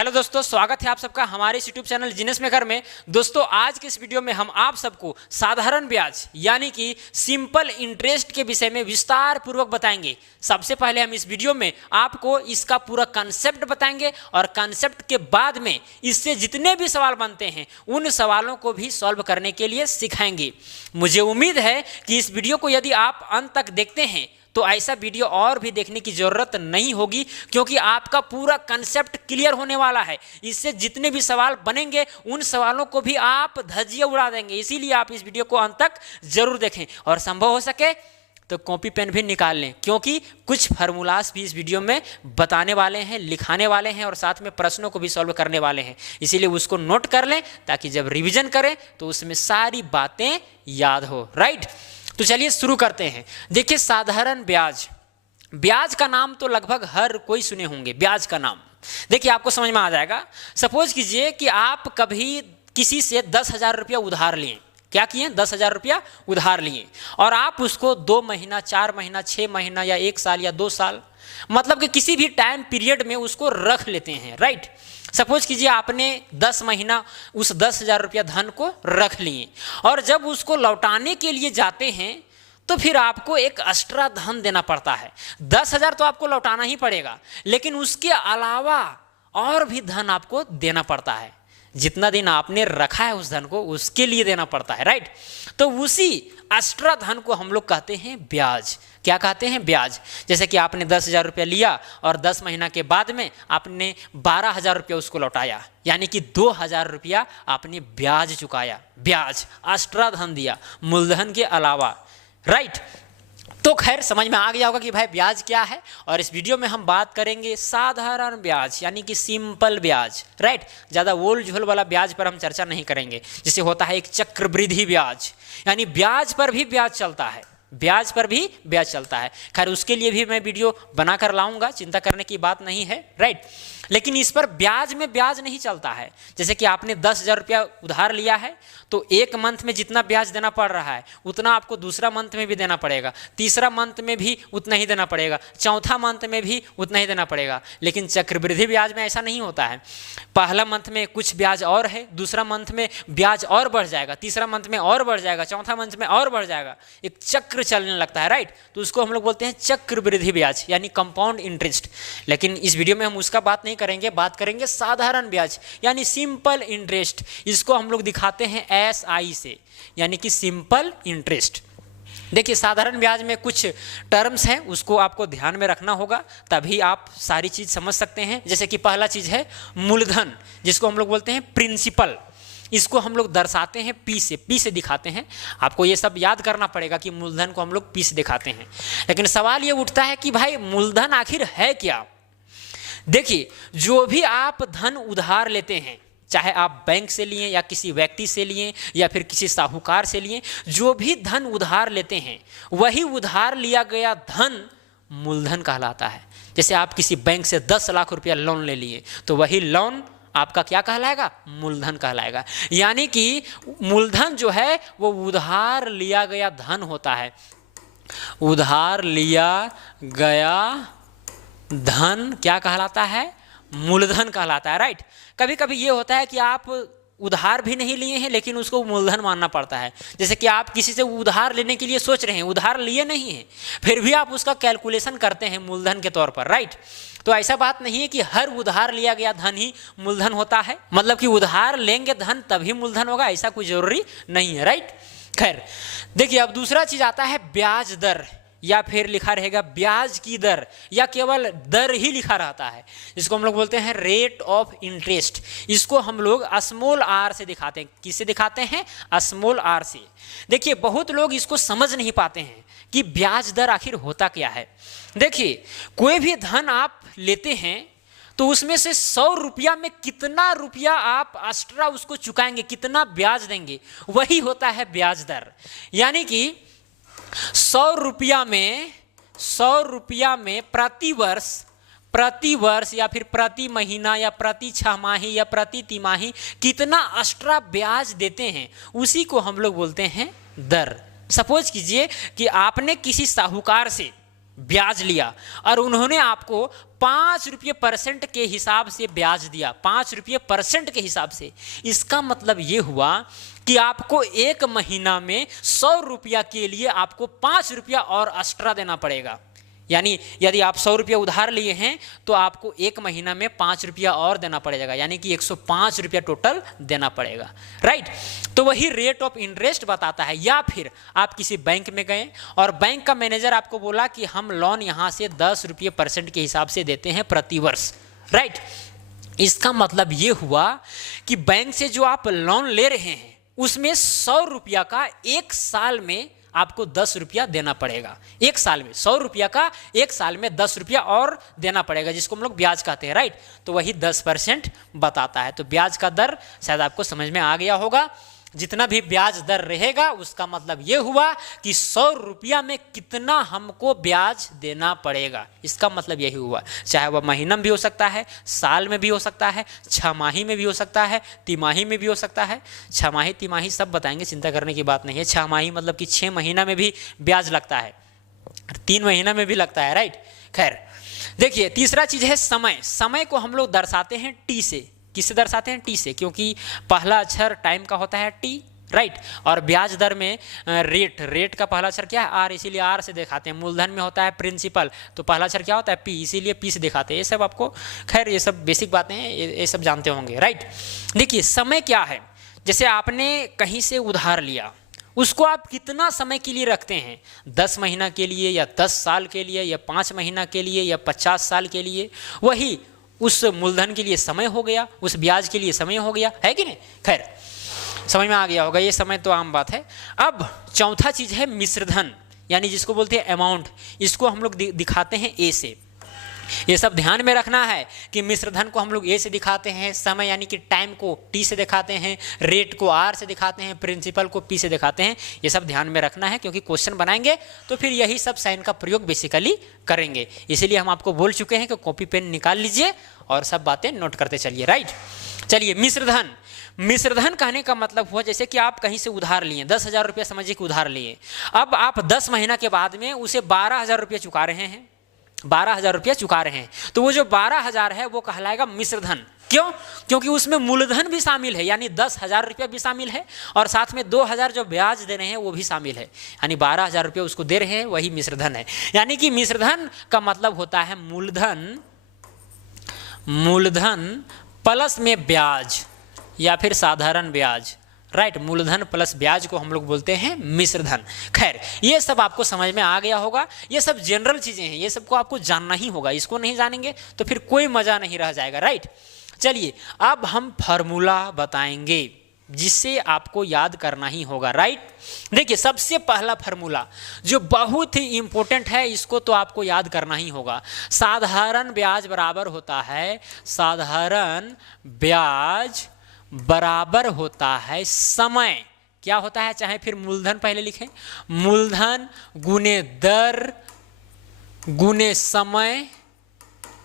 Hello दोस्तों, स्वागत है आप सबका हमारे इस यूट्यूब चैनल जीनियस मेकर में। दोस्तों, आज के इस वीडियो में हम आप सबको साधारण ब्याज यानी कि सिंपल इंटरेस्ट के विषय में विस्तार पूर्वक बताएंगे। सबसे पहले हम इस वीडियो में आपको इसका पूरा कंसेप्ट बताएंगे और कंसेप्ट के बाद में इससे जितने भी सवाल बनते हैं उन सवालों को भी सॉल्व करने के लिए सिखाएंगे। मुझे उम्मीद है कि इस वीडियो को यदि आप अंत तक देखते हैं तो ऐसा वीडियो और भी देखने की जरूरत नहीं होगी, क्योंकि आपका पूरा कंसेप्ट क्लियर होने वाला है। इससे जितने भी सवाल बनेंगे उन सवालों को भी आप धज्जियां उड़ा देंगे। इसीलिए आप इस वीडियो को अंत तक जरूर देखें और संभव हो सके तो कॉपी पेन भी निकाल लें, क्योंकि कुछ फार्मूलास भी इस वीडियो में बताने वाले हैं, लिखाने वाले हैं और साथ में प्रश्नों को भी सॉल्व करने वाले हैं। इसीलिए उसको नोट कर लें ताकि जब रिवीजन करें तो उसमें सारी बातें याद हो। राइट, तो चलिए शुरू करते हैं। देखिए, साधारण ब्याज, ब्याज का नाम तो लगभग हर कोई सुने होंगे। ब्याज का नाम देखिए आपको समझ में आ जाएगा। सपोज कीजिए कि आप कभी किसी से 10,000 रुपया उधार लिए। क्या किए? 10,000 रुपया उधार लिए और आप उसको 2 महीना, 4 महीना, 6 महीना या 1 साल या 2 साल, मतलब कि किसी भी टाइम पीरियड में उसको रख लेते हैं। राइट, सपोज कीजिए आपने 10 महीना उस 10,000 रुपया धन को रख लिए और जब उसको लौटाने के लिए जाते हैं तो फिर आपको एक एक्स्ट्रा धन देना पड़ता है। 10,000 तो आपको लौटाना ही पड़ेगा, लेकिन उसके अलावा और भी धन आपको देना पड़ता है। जितना दिन आपने रखा है उस धन को, उसके लिए देना पड़ता है। राइट, तो उसी एक्स्ट्रा धन को हम लोग कहते हैं ब्याज। क्या कहते हैं? ब्याज। जैसे कि आपने 10,000 रुपया लिया और 10 महीना के बाद में आपने 12,000 रुपया उसको लौटाया, यानी कि 2,000 रुपया आपने ब्याज चुकाया। ब्याज एक्स्ट्रा धन दिया, मूलधन के अलावा। राइट, तो खैर समझ में आ गया होगा कि भाई ब्याज क्या है। और इस वीडियो में हम बात करेंगे साधारण ब्याज यानी कि सिंपल ब्याज। राइट, ज़्यादा ओल झोल वाला ब्याज पर हम चर्चा नहीं करेंगे। जिसे होता है एक चक्रवृद्धि ब्याज, यानी ब्याज पर भी ब्याज चलता है, ब्याज पर भी ब्याज चलता है। खैर उसके लिए भी मैं वीडियो बनाकर लाऊंगा, चिंता करने की बात नहीं है। राइट, लेकिन इस पर ब्याज में ब्याज नहीं चलता है। जैसे कि आपने 10,000 रुपया उधार लिया है तो एक मंथ में जितना ब्याज देना पड़ रहा है उतना आपको दूसरा मंथ में भी देना पड़ेगा, तीसरा मंथ में भी उतना ही देना पड़ेगा, चौथा मंथ में भी उतना ही देना पड़ेगा। लेकिन चक्रवृद्धि ब्याज में ऐसा नहीं होता है। पहला मंथ में कुछ ब्याज और है, दूसरा मंथ में ब्याज और बढ़ जाएगा, तीसरा मंथ में और बढ़ जाएगा, चौथा मंथ में और बढ़ जाएगा, एक चक्र चलने लगता है। राइट, तो उसको हम लोग बोलते हैं चक्रवृद्धि ब्याज यानी कंपाउंड इंटरेस्ट। लेकिन इस वीडियो में हम उसका बात नहीं करेंगे, बात करेंगे साधारण ब्याज यानी सिंपल इंटरेस्ट। इसको हम लोग दिखाते हैं SI से, यानी कि सिंपल इंटरेस्ट। देखिए, साधारण ब्याज में कुछ टर्म्स हैं, उसको आपको ध्यान में रखना होगा, तभी आप सारी चीज समझ सकते हैं। जैसे कि पहला चीज है मूलधन, जिसको हम लोग बोलते हैं प्रिंसिपल। इसको हम लोग दर्शाते हैं पी से दिखाते हैं। आपको ये सब याद करना पड़ेगा कि मूलधन को हम लोग पी से दिखाते हैं। लेकिन सवाल ये उठता है कि भाई मूलधन आखिर है क्या? देखिए, जो भी आप धन उधार लेते हैं, चाहे आप बैंक से लिए या किसी व्यक्ति से लिए या फिर किसी साहूकार से लिए, जो भी धन उधार लेते हैं वही उधार लिया गया धन मूलधन कहलाता है। जैसे आप किसी बैंक से 10 लाख रुपया लोन ले लिए तो वही लोन आपका क्या कहलाएगा? मूलधन कहलाएगा। यानी कि मूलधन जो है वो उधार लिया गया धन होता है। उधार लिया गया धन क्या कहलाता है? मूलधन कहलाता है। राइट, कभी कभी ये होता है कि आप उधार भी नहीं लिए हैं लेकिन उसको मूलधन मानना पड़ता है। जैसे कि आप किसी से उधार लेने के लिए सोच रहे हैं, उधार लिए नहीं है, फिर भी आप उसका कैलकुलेशन करते हैं मूलधन के तौर पर। राइट, तो ऐसा बात नहीं है कि हर उधार लिया गया धन ही मूलधन होता है, मतलब कि उधार लेंगे धन तभी मूलधन होगा, ऐसा कोई जरूरी नहीं है। राइट, खैर देखिए, अब दूसरा चीज आता है ब्याज दर, या फिर लिखा रहेगा ब्याज की दर, या केवल दर ही लिखा रहता है। इसको हम लोग बोलते हैं रेट ऑफ इंटरेस्ट। इसको हम लोग स्मॉल r से दिखाते हैं। किससे दिखाते हैं? स्मॉल r से। देखिए, बहुत लोग इसको समझ नहीं पाते हैं कि ब्याज दर आखिर होता क्या है। देखिए, कोई भी धन आप लेते हैं तो उसमें से 100 रुपया में कितना रुपया आप एक्स्ट्रा उसको चुकाएंगे, कितना ब्याज देंगे, वही होता है ब्याज दर। यानी कि 100 रुपया में प्रति वर्ष या फिर प्रति महीना या प्रति 6 माही या प्रति तिमाही कितना एक्स्ट्रा ब्याज देते हैं, उसी को हम लोग बोलते हैं दर। सपोज कीजिए कि आपने किसी साहूकार से ब्याज लिया और उन्होंने आपको 5% के हिसाब से ब्याज दिया, 5% के हिसाब से। इसका मतलब ये हुआ कि आपको एक महीना में 100 रुपया के लिए आपको 5 रुपया और एक्स्ट्रा देना पड़ेगा। यानी यदि आप 100 रुपया उधार लिए हैं तो आपको एक महीना में 5 रुपया और देना पड़ेगा, यानी कि 105 रुपया टोटल देना पड़ेगा, राइट। तो वही रेट ऑफ इंटरेस्ट बताता है। या फिर आप किसी बैंक में गए और बैंक का मैनेजर आपको बोला कि हम लोन यहाँ से 10 रुपये % के हिसाब से देते हैं प्रति वर्ष, राइट। इसका मतलब ये हुआ कि बैंक से जो आप लोन ले रहे हैं उसमें 100 रुपया का एक साल में आपको 10 रुपया देना पड़ेगा। एक साल में 100 रुपया का एक साल में 10 रुपया और देना पड़ेगा, जिसको हम लोग ब्याज कहते हैं, राइट। तो वही 10% बताता है। तो ब्याज का दर शायद आपको समझ में आ गया होगा। जितना भी ब्याज दर रहेगा उसका मतलब ये हुआ कि 100 रुपया में कितना हमको ब्याज देना पड़ेगा। इसका मतलब यही हुआ। चाहे वह महीना में भी हो सकता है, साल में भी हो सकता है, 6 माही में भी हो सकता है, तिमाही में भी हो सकता है। 6 माही तिमाही सब बताएंगे, चिंता करने की बात नहीं है। 6 माही मतलब कि 6 महीना में भी ब्याज लगता है, 3 महीना में भी लगता है, राइट। खैर देखिए, तीसरा चीज है समय। समय को हम लोग दर्शाते हैं टी से। किससे दर्शाते हैं? टी से, क्योंकि पहला अक्षर टाइम का होता है टी, राइट। और ब्याज दर में रेट का पहला अक्षर क्या है? आर, इसीलिए आर से दिखाते हैं। मूलधन में होता है प्रिंसिपल, तो पहला अक्षर क्या होता है? पी, इसीलिए पी से दिखाते हैं। ये सब आपको, खैर ये सब बेसिक बातें हैं, ये सब जानते होंगे, राइट। देखिए समय क्या है, जैसे आपने कहीं से उधार लिया, उसको आप कितना समय के लिए रखते हैं? 10 महीना के लिए, या 10 साल के लिए, या 5 महीना के लिए, या 50 साल के लिए। वही उस मूलधन के लिए समय हो गया, उस ब्याज के लिए समय हो गया, है कि नहीं? खैर समझ में आ गया होगा, ये समय तो आम बात है। अब चौथा चीज है मिश्रधन, यानी जिसको बोलते हैं अमाउंट। इसको हम लोग दिखाते हैं ए से। ये सब ध्यान में रखना है कि मिश्रधन को हम लोग ए से दिखाते हैं, समय यानी कि टाइम को टी से दिखाते हैं, रेट को आर से दिखाते हैं, प्रिंसिपल को पी से दिखाते हैं। ये सब ध्यान में रखना है, क्योंकि क्वेश्चन बनाएंगे तो फिर यही सब साइन का प्रयोग बेसिकली करेंगे। इसीलिए हम आपको बोल चुके हैं कि कॉपी पेन निकाल लीजिए और सब बातें नोट करते चलिए, राइट। चलिए, मिश्रधन। मिश्रधन कहने का मतलब हुआ जैसे कि आप कहीं से उधार लिए, 10,000 रुपया समझिए कि उधार लिए। अब आप 10 महीना के बाद में उसे 12,000 रुपया चुका रहे हैं, 12,000 रुपया चुका रहे हैं। तो वो जो 12,000 है वो कहलाएगा मिश्रधन। क्यों? क्योंकि उसमें मूलधन भी शामिल है, यानी 10,000 रुपया भी शामिल है, और साथ में 2,000 जो ब्याज दे रहे हैं वो भी शामिल है, यानी 12,000 रुपया उसको दे रहे हैं, वही मिश्रधन है। यानी कि मिश्रधन का मतलब होता है मूलधन प्लस में ब्याज या फिर साधारण ब्याज, राइट। मूलधन प्लस ब्याज को हम लोग बोलते हैं मिश्रधन। खैर ये सब आपको समझ में आ गया होगा। ये सब जनरल चीजें हैं, ये सबको आपको जानना ही होगा। इसको नहीं जानेंगे तो फिर कोई मजा नहीं रह जाएगा, राइट। चलिए अब हम फार्मूला बताएंगे जिससे आपको याद करना ही होगा, राइट। देखिए सबसे पहला फार्मूला जो बहुत ही इंपॉर्टेंट है, इसको तो आपको याद करना ही होगा। साधारण ब्याज बराबर होता है, साधारण ब्याज बराबर होता है समय। क्या होता है? चाहे फिर मूलधन पहले लिखें, मूलधन गुने दर गुने समय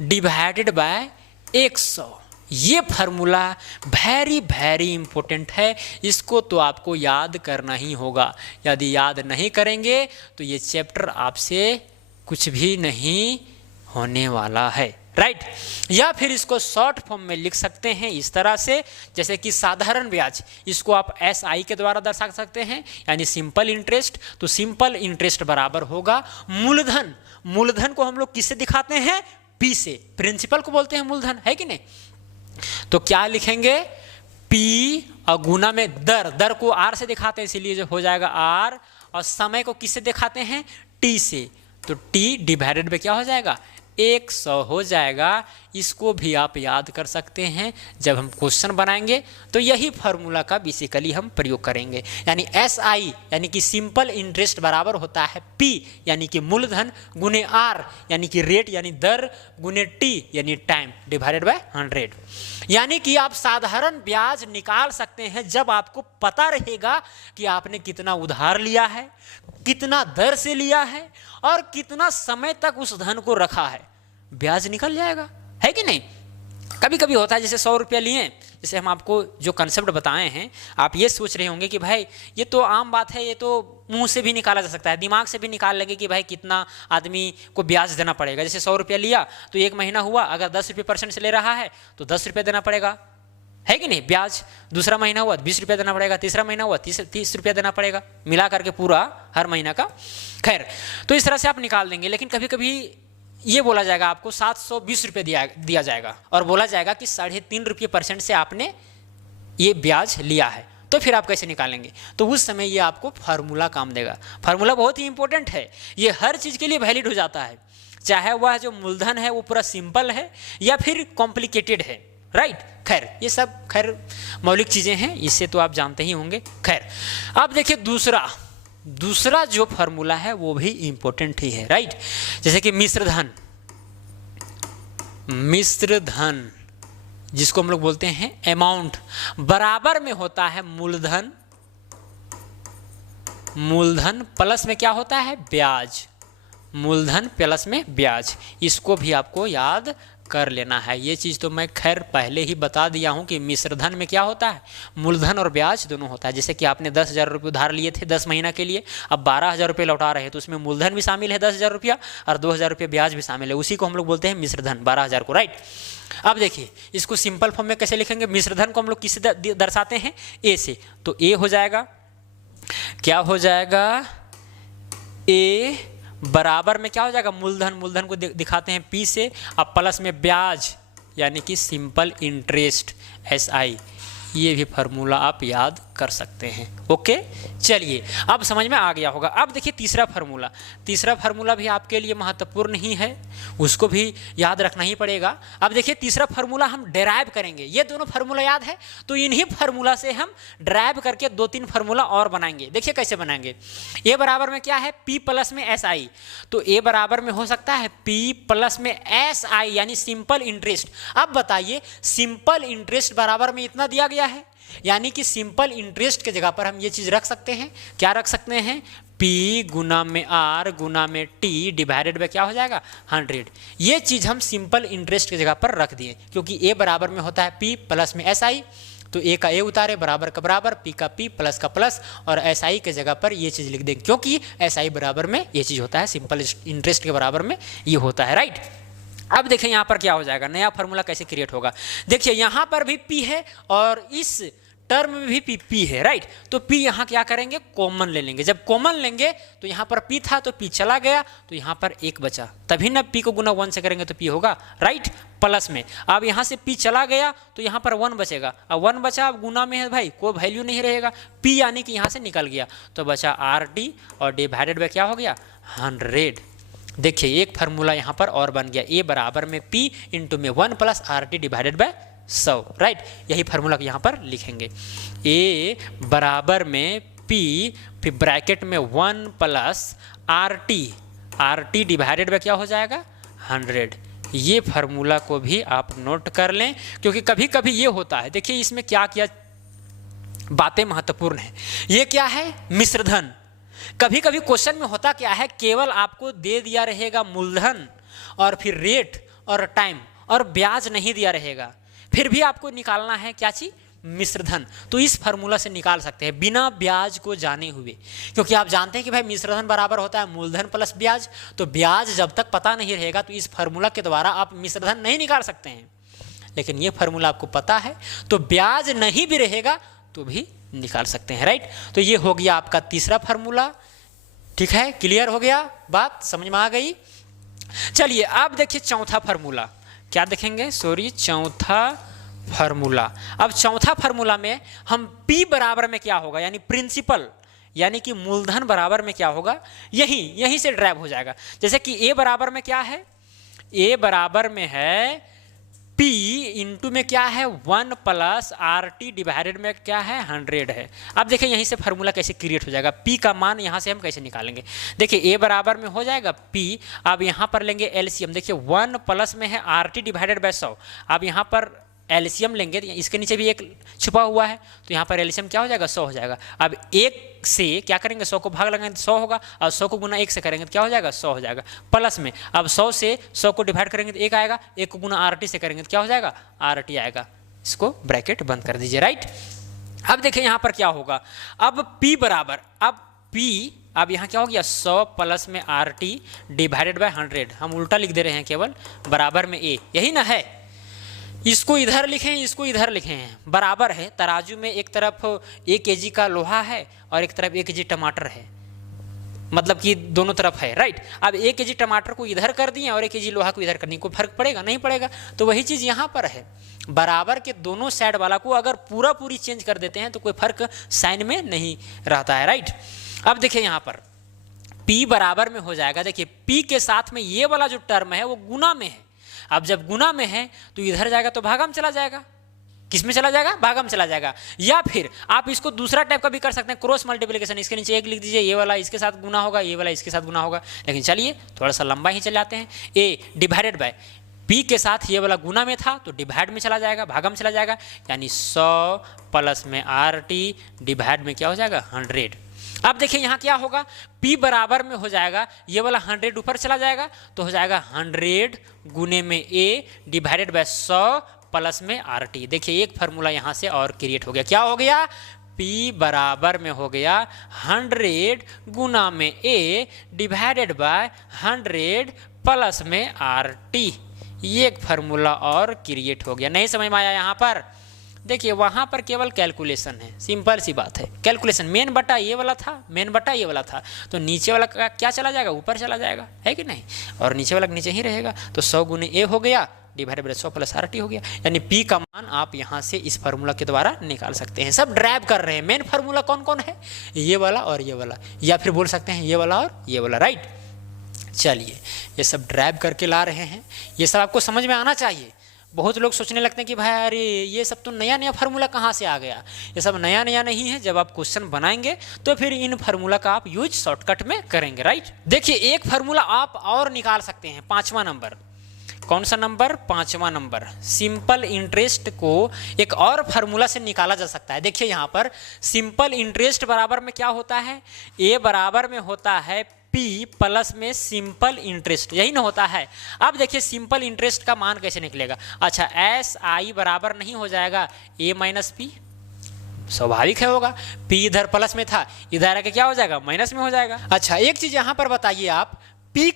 डिवाइडेड बाय 100। ये फार्मूला वेरी इंपॉर्टेंट है, इसको तो आपको याद करना ही होगा। यदि याद नहीं करेंगे तो ये चैप्टर आपसे कुछ भी नहीं होने वाला है, राइट। या फिर इसको शॉर्ट फॉर्म में लिख सकते हैं इस तरह से, जैसे कि साधारण ब्याज, इसको आप SI के द्वारा दर्शा सकते हैं, यानी सिंपल इंटरेस्ट। तो सिंपल इंटरेस्ट बराबर होगा मूलधन। मूलधन को हम लोग किससे दिखाते हैं? P से। प्रिंसिपल को बोलते हैं मूलधन, है कि नहीं? तो क्या लिखेंगे? P और गुना में दर को R से दिखाते हैं, इसीलिए जो हो जाएगा R, और समय को किससे दिखाते हैं? T से। तो T डिवाइडेड में क्या हो जाएगा? 100 हो जाएगा। इसको भी आप याद कर सकते हैं जब हम क्वेश्चन बनाएंगे, तो यही फार्मूला का बेसिकली हम प्रयोग करेंगे। यानी SI यानी कि सिंपल इंटरेस्ट बराबर होता है P यानी कि मूलधन गुने R यानी कि रेट यानी दर गुने T यानी टाइम डिवाइडेड बाय 100। यानी कि आप साधारण ब्याज निकाल सकते हैं जब आपको पता रहेगा कि आपने कितना उधार लिया है, कितना दर से लिया है, और कितना समय तक उस धन को रखा है। ब्याज निकल जाएगा, है कि नहीं? कभी कभी होता है जैसे 100 रुपया लिए, जैसे हम आपको जो कंसेप्ट बताए हैं, आप ये सोच रहे होंगे कि भाई ये तो आम बात है, ये तो मुंह से भी निकाला जा सकता है, दिमाग से भी निकाल लगे कि भाई कितना आदमी को ब्याज देना पड़ेगा। जैसे 100 रुपया लिया तो 1 महीना हुआ, अगर 10 रुपये % से ले रहा है तो 10 रुपये देना पड़ेगा, है कि नहीं ब्याज। दूसरा महीना हुआ 20 रुपया देना पड़ेगा, तीसरा महीना हुआ 30 रुपया देना पड़ेगा, मिला करके पूरा हर महीना का। खैर, तो इस तरह से आप निकाल देंगे। लेकिन कभी कभी ये बोला जाएगा आपको 720 रुपये दिया जाएगा और बोला जाएगा कि 3.5 रुपये % से आपने ये ब्याज लिया है, तो फिर आप कैसे निकालेंगे। तो उस समय ये आपको फार्मूला काम देगा। फार्मूला बहुत ही इंपॉर्टेंट है, ये हर चीज़ के लिए वैलिड हो जाता है, चाहे वह जो मूलधन है वो पूरा सिंपल है या फिर कॉम्प्लिकेटेड है, राइट। खैर, ये सब खैर मौलिक चीज़ें हैं, इससे तो आप जानते ही होंगे। खैर, अब देखिए दूसरा जो फार्मूला है वो भी इंपॉर्टेंट ही है, राइट। जैसे कि मिश्र धन जिसको हम लोग बोलते हैं अमाउंट, बराबर में होता है मूलधन प्लस में क्या होता है ब्याज, मूलधन प्लस में ब्याज। इसको भी आपको याद कर लेना है। ये चीज़ तो मैं खैर पहले ही बता दिया हूँ कि मिश्रधन में क्या होता है, मूलधन और ब्याज दोनों होता है। जैसे कि आपने 10,000 रुपये उधार लिए थे 10 महीना के लिए, अब 12,000 रुपये लौटा रहे हैं, तो उसमें मूलधन भी शामिल है 10,000 रुपया और 2,000 रुपये ब्याज भी शामिल है, उसी को हम लोग बोलते हैं मिश्रधन, 12,000 को, राइट। अब देखिए इसको सिंपल फॉर्म में कैसे लिखेंगे। मिश्रधन को हम लोग किससे दर्शाते हैं, ए से, तो ए हो जाएगा, क्या हो जाएगा, ए बराबर में क्या हो जाएगा मूलधन को दिखाते हैं पी से, अब प्लस में ब्याज यानी कि सिंपल इंटरेस्ट SI। ये भी फार्मूला आप याद कर सकते हैं। ओके, चलिए अब समझ में आ गया होगा। अब देखिए तीसरा फार्मूला भी आपके लिए महत्वपूर्ण ही है, उसको भी याद रखना ही पड़ेगा। अब देखिए तीसरा फार्मूला हम डेराइव करेंगे। ये दोनों फार्मूला याद है तो इन्हीं फार्मूला से हम डेराइव करके 2-3 फार्मूला और बनाएंगे। देखिए कैसे बनाएंगे। ए बराबर में क्या है, P प्लस में SI, तो ए बराबर में हो सकता है P प्लस में SI यानी सिंपल इंटरेस्ट। अब बताइए सिंपल इंटरेस्ट बराबर में इतना दिया गया है, यानी कि सिंपल इंटरेस्ट के जगह पर हम ये चीज रख सकते हैं, क्या रख सकते हैं, P गुना में R गुना में T डिवाइडेड बाय क्या हो जाएगा 100। ये चीज हम सिंपल इंटरेस्ट की जगह पर रख दिए, क्योंकि A बराबर में होता है P प्लस में SI, तो A का A उतारे, बराबर का बराबर, P का P, प्लस का प्लस, और SI के जगह पर ये चीज लिख देंगे, क्योंकि SI बराबर में ये चीज होता है, सिंपल इंटरेस्ट के बराबर में ये होता है, राइट। अब देखिए यहाँ पर क्या हो जाएगा, नया फार्मूला कैसे क्रिएट होगा। देखिए यहाँ पर भी P है और इस टर्म में भी P है, राइट। तो P यहाँ क्या करेंगे, कॉमन ले लेंगे। जब कॉमन लेंगे तो यहाँ पर P था तो P चला गया, तो यहाँ पर 1 बचा, तभी ना P को गुना 1 से करेंगे तो P होगा, राइट, प्लस में। अब यहाँ से P चला गया तो यहाँ पर 1 बचेगा, अब 1 बचा, अब गुना में है भाई, कोई वैल्यू नहीं रहेगा, P यानी कि यहाँ से निकल गया, तो बचा RT और डिवाइडेड बाय क्या हो गया 100। देखिए एक फार्मूला यहाँ पर और बन गया, ए बराबर में P इंटू में 1 plus RT divided by 100, right. यही फार्मूला यहाँ पर लिखेंगे, ए बराबर में P फिर ब्रैकेट में 1 प्लस RT डिवाइडेड बाय क्या हो जाएगा 100। ये फार्मूला को भी आप नोट कर लें, क्योंकि कभी कभी ये होता है। देखिए इसमें क्या क्या बातें महत्वपूर्ण है। ये क्या है, मिश्रधन। कभी कभी क्वेश्चन में होता क्या है, केवल आपको दे दिया रहेगा मूलधन और फिर रेट और टाइम और ब्याज नहीं दिया रहेगा, फिर भी आपको निकालना है क्या चीज, मिश्रधन। तो इस फार्मूला से निकाल सकते हैं बिना ब्याज को जाने हुए, क्योंकि आप जानते हैं कि भाई मिश्रधन बराबर होता है मूलधन प्लस ब्याज, तो ब्याज जब तक पता नहीं रहेगा तो इस फार्मूला के द्वारा आप मिश्रधन नहीं निकाल सकते हैं। लेकिन ये फार्मूला आपको पता है तो ब्याज नहीं भी रहेगा तो भी निकाल सकते हैं, राइट। तो ये हो गया आपका तीसरा फार्मूला, ठीक है, क्लियर हो गया, बात समझ में आ गई। चलिए अब देखिए चौथा फार्मूला, क्या देखेंगे, चौथा फार्मूला। अब चौथा फार्मूला में हम P बराबर में क्या होगा, यानी प्रिंसिपल यानी कि मूलधन बराबर में क्या होगा, यहीं से ड्राइव हो जाएगा। जैसे कि A बराबर में क्या है, A बराबर में है P इंटू में क्या है 1 प्लस RT डिवाइडेड में क्या है 100 है। अब देखिए यहीं से फार्मूला कैसे क्रिएट हो जाएगा, P का मान यहाँ से हम कैसे निकालेंगे। देखिए A बराबर में हो जाएगा P, अब यहाँ पर लेंगे LCM। देखिए 1 प्लस में है RT डिवाइडेड बाय 100, अब यहाँ पर एलसीएम लेंगे, इसके नीचे भी 1 छुपा हुआ है, तो यहाँ पर एलसीएम क्या हो जाएगा 100 हो जाएगा। अब 1 से क्या करेंगे, 100 को भाग लगाएंगे तो 100 होगा, और 100 को गुना 1 से करेंगे तो क्या हो जाएगा 100 हो जाएगा। प्लस में अब 100 से 100 को डिवाइड करेंगे तो 1 आएगा, 1 को गुना RT से करेंगे तो क्या हो जाएगा RT आएगा। इसको ब्रैकेट बंद कर दीजिए, राइट। अब देखिए यहाँ पर क्या होगा, अब P बराबर, अब P, अब यहाँ क्या हो गया 100 प्लस में RT डिवाइडेड बाय 100, हम उल्टा लिख दे रहे हैं केवल, बराबर में A, यही ना है। इसको इधर लिखें, इसको इधर लिखें हैं, बराबर है। तराजू में एक तरफ 1 kg का लोहा है और एक तरफ 1 kg टमाटर है, मतलब कि दोनों तरफ है, राइट। अब 1 kg टमाटर को इधर कर दिए और 1 kg लोहा को इधर कर दिए, कोई फर्क पड़ेगा? नहीं पड़ेगा। तो वही चीज़ यहाँ पर है, बराबर के दोनों साइड वाला को अगर पूरी चेंज कर देते हैं तो कोई फर्क साइन में नहीं रहता है, राइट। अब देखिए यहाँ पर P बराबर में हो जाएगा, देखिए P के साथ में ये वाला जो टर्म है वो गुना में है। अब जब गुना में है तो इधर जाएगा तो भागा में चला जाएगा, किस में चला जाएगा? भागा में चला जाएगा। या फिर आप इसको दूसरा टाइप का भी कर सकते हैं, क्रॉस मल्टीप्लिकेशन, इसके नीचे 1 लिख दीजिए, ये वाला इसके साथ गुना होगा, ये वाला इसके साथ गुना होगा। लेकिन चलिए थोड़ा सा लंबा ही चले जाते हैं। A डिवाइडेड बाय P के साथ ये वाला गुना में था तो डिवाइड में चला जाएगा, भागा में चला जाएगा, यानी 100 प्लस में RT डिवाइड में क्या हो जाएगा 100। अब देखिए यहाँ क्या होगा, P बराबर में हो जाएगा, ये वाला 100 ऊपर चला जाएगा तो हो जाएगा 100 गुने में A डिवाइडेड बाय 100 प्लस में RT। देखिए एक फार्मूला यहाँ से और क्रिएट हो गया, क्या हो गया? P बराबर में हो गया 100 गुना में A डिवाइडेड बाय 100 प्लस में RT। ये एक फार्मूला और क्रिएट हो गया। नहीं समझ में आया यहाँ पर? देखिए वहाँ पर केवल कैलकुलेशन है, सिंपल सी बात है, कैलकुलेशन। मेन बटा ये वाला था, मेन बटा ये वाला था, तो नीचे वाला का क्या चला जाएगा? ऊपर चला जाएगा, है कि नहीं? और नीचे वाला नीचे ही रहेगा, तो 100 गुने A हो गया डिवाइडेड बाय 100 प्लस RT हो गया। यानी P का मान आप यहाँ से इस फार्मूला के द्वारा निकाल सकते हैं। सब ड्राइव कर रहे हैं। मेन फार्मूला कौन कौन है? ये वाला और ये वाला, या फिर बोल सकते हैं ये वाला और ये वाला, राइट। चलिए ये सब ड्राइव करके ला रहे हैं, ये सब आपको समझ में आना चाहिए। बहुत लोग सोचने लगते हैं कि भाई अरे ये सब तो नया नया फार्मूला कहाँ से आ गया। ये सब नया नया नहीं है, जब आप क्वेश्चन बनाएंगे तो फिर इन फार्मूला का आप यूज शॉर्टकट में करेंगे, राइट। देखिए एक फार्मूला आप और निकाल सकते हैं, 5वां नंबर। कौन सा नंबर? 5वां नंबर। सिंपल इंटरेस्ट को एक और फार्मूला से निकाला जा सकता है। देखिए यहाँ पर सिंपल इंटरेस्ट बराबर में क्या होता है? A बराबर में होता है P प्लस में सिंपल इंटरेस्ट, यही ना होता है। अब देखिए सिंपल इंटरेस्ट का मान कैसे निकलेगा? अच्छा SI बराबर नहीं हो जाएगा A माइनस P, स्वाभाविक है होगा। P इधर प्लस में था, इधर आके क्या हो जाएगा? माइनस में हो जाएगा। अच्छा एक चीज यहाँ पर बताइए आप, P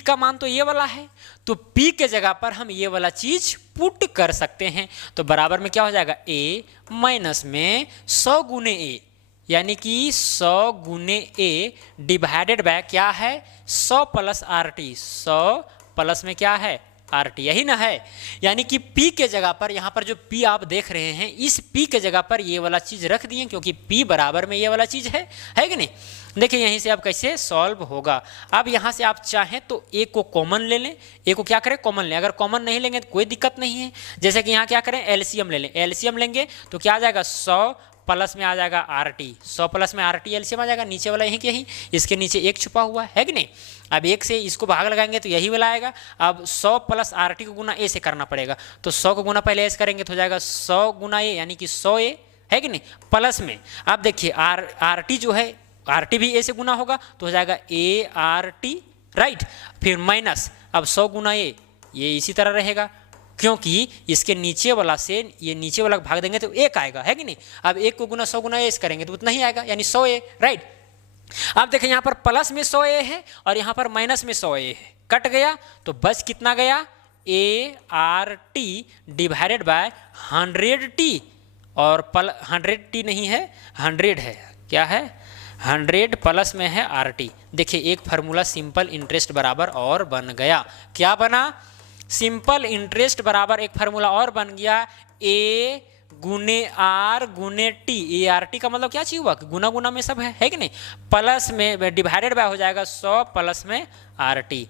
का मान तो ये वाला है, तो P के जगह पर हम ये वाला चीज पुट कर सकते हैं, तो बराबर में क्या हो जाएगा? A माइनस में 100 गुने A, यानी कि 100 गुने A डिवाइडेड बाय क्या है? 100 प्लस RT, 100 प्लस में क्या है? RT, यही ना है। यानी कि P के जगह पर, यहाँ पर जो P आप देख रहे हैं, इस P के जगह पर ये वाला चीज रख दिए, क्योंकि P बराबर में ये वाला चीज है कि नहीं? देखिए यहीं से आप कैसे सॉल्व होगा। अब यहाँ से आप चाहें तो A को कॉमन ले लें, A को क्या करें? कॉमन लें। अगर कॉमन नहीं लेंगे तो कोई दिक्कत नहीं है। जैसे कि यहाँ क्या करें? एलसीएम ले लें। एलसीएम लेंगे तो क्या आ जाएगा? 100 प्लस में आ जाएगा RT, 100 प्लस में RT एलसीएम आ जाएगा। नीचे वाला यहीं के यहीं, इसके नीचे 1 छुपा हुआ है कि नहीं? अब 1 से इसको भाग लगाएंगे तो यही वाला आएगा। अब 100 प्लस RT को गुना A से करना पड़ेगा, तो 100 को गुना पहले A से करेंगे तो हो जाएगा 100 गुना A, यानी कि 100 A, है कि नहीं? प्लस में अब देखिए RT जो है, RT भी A से गुना होगा तो हो जाएगा ART, राइट। फिर माइनस, अब 100 गुना A, ये इसी तरह रहेगा, क्योंकि इसके नीचे वाला से ये नीचे वाला भाग देंगे तो 1 आएगा, है कि नहीं? अब 1 को गुना 100 गुना A करेंगे तो उतना ही आएगा, यानी 100 A, राइट। अब देखें यहाँ पर प्लस में 100 A है और यहाँ पर माइनस में 100 A है, कट गया तो बस कितना गया? ART डिवाइडेड बाय 100T, और 100T नहीं है, 100 है, क्या है? 100 प्लस में है RT। देखिए एक फार्मूला सिंपल इंटरेस्ट बराबर और बन गया। क्या बना? सिंपल इंटरेस्ट बराबर एक फार्मूला और बन गया, A गुने R गुने T। ART का मतलब क्या चाहिए हुआ? कि गुना गुना में सब है कि नहीं? प्लस में डिवाइडेड बाय हो जाएगा 100 प्लस में RT।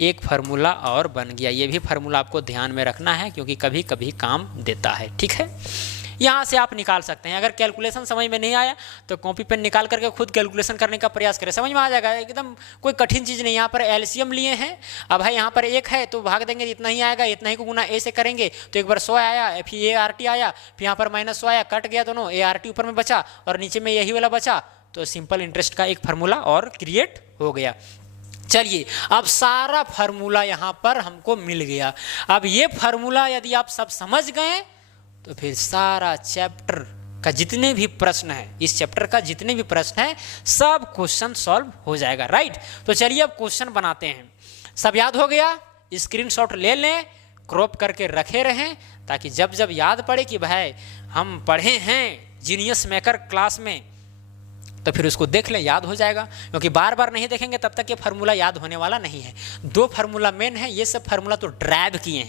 एक फार्मूला और बन गया। ये भी फार्मूला आपको ध्यान में रखना है, क्योंकि कभी कभी काम देता है, ठीक है? यहाँ से आप निकाल सकते हैं। अगर कैलकुलेशन समझ में नहीं आया तो कॉपी पेन निकाल करके खुद कैलकुलेशन करने का प्रयास करें, समझ में आ जाएगा। एकदम कोई कठिन चीज़ नहीं। यहाँ पर एलसीएम लिए हैं, अब भाई यहाँ पर 1 है तो भाग देंगे इतना ही आएगा, इतना ही को गुना A से करेंगे तो एक बार 100 आया, फिर ART आया, फिर यहाँ पर माइनस 100 आया, कट गया दोनों, ART ऊपर में बचा और नीचे में यही वाला बचा, तो सिंपल इंटरेस्ट का एक फार्मूला और क्रिएट हो गया। चलिए अब सारा फार्मूला यहाँ पर हमको मिल गया। अब ये फार्मूला यदि आप सब समझ गए तो फिर सारा चैप्टर का जितने भी प्रश्न है, इस चैप्टर का जितने भी प्रश्न है सब क्वेश्चन सॉल्व हो जाएगा, राइट। तो चलिए अब क्वेश्चन बनाते हैं। सब याद हो गया, स्क्रीनशॉट ले लें, क्रॉप करके रखे रहें, ताकि जब जब याद पड़े कि भाई हम पढ़े हैं जीनियस मेकर क्लास में, तो फिर उसको देख लें, याद हो जाएगा। क्योंकि बार बार नहीं देखेंगे तब तक ये फार्मूला याद होने वाला नहीं है। 2 फार्मूला मेन है, ये सब फार्मूला तो ड्राइव किए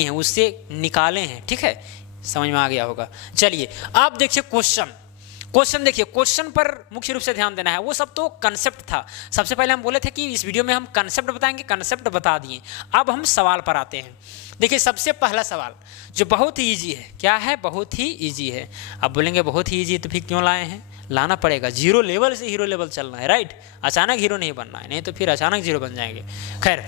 हैं, उससे निकाले हैं, ठीक है, समझ में आ गया होगा। चलिए अब देखिए क्वेश्चन देखिए, क्वेश्चन पर मुख्य रूप से ध्यान देना है। वो सब तो कंसेप्ट था। सबसे पहले हम बोले थे कि इस वीडियो में हम कंसेप्ट बताएंगे, कंसेप्ट बता दिए। अब हम सवाल पर आते हैं। देखिए सबसे पहला सवाल जो बहुत ही ईजी है, क्या है, बहुत ही ईजी है। अब बोलेंगे बहुत ही ईजी तो फिर क्यों लाए हैं, लाना पड़ेगा, जीरो लेवल से हीरो लेवल चलना है, राइट। अचानक हीरो नहीं बनना है, नहीं तो फिर अचानक जीरो बन जाएंगे। खैर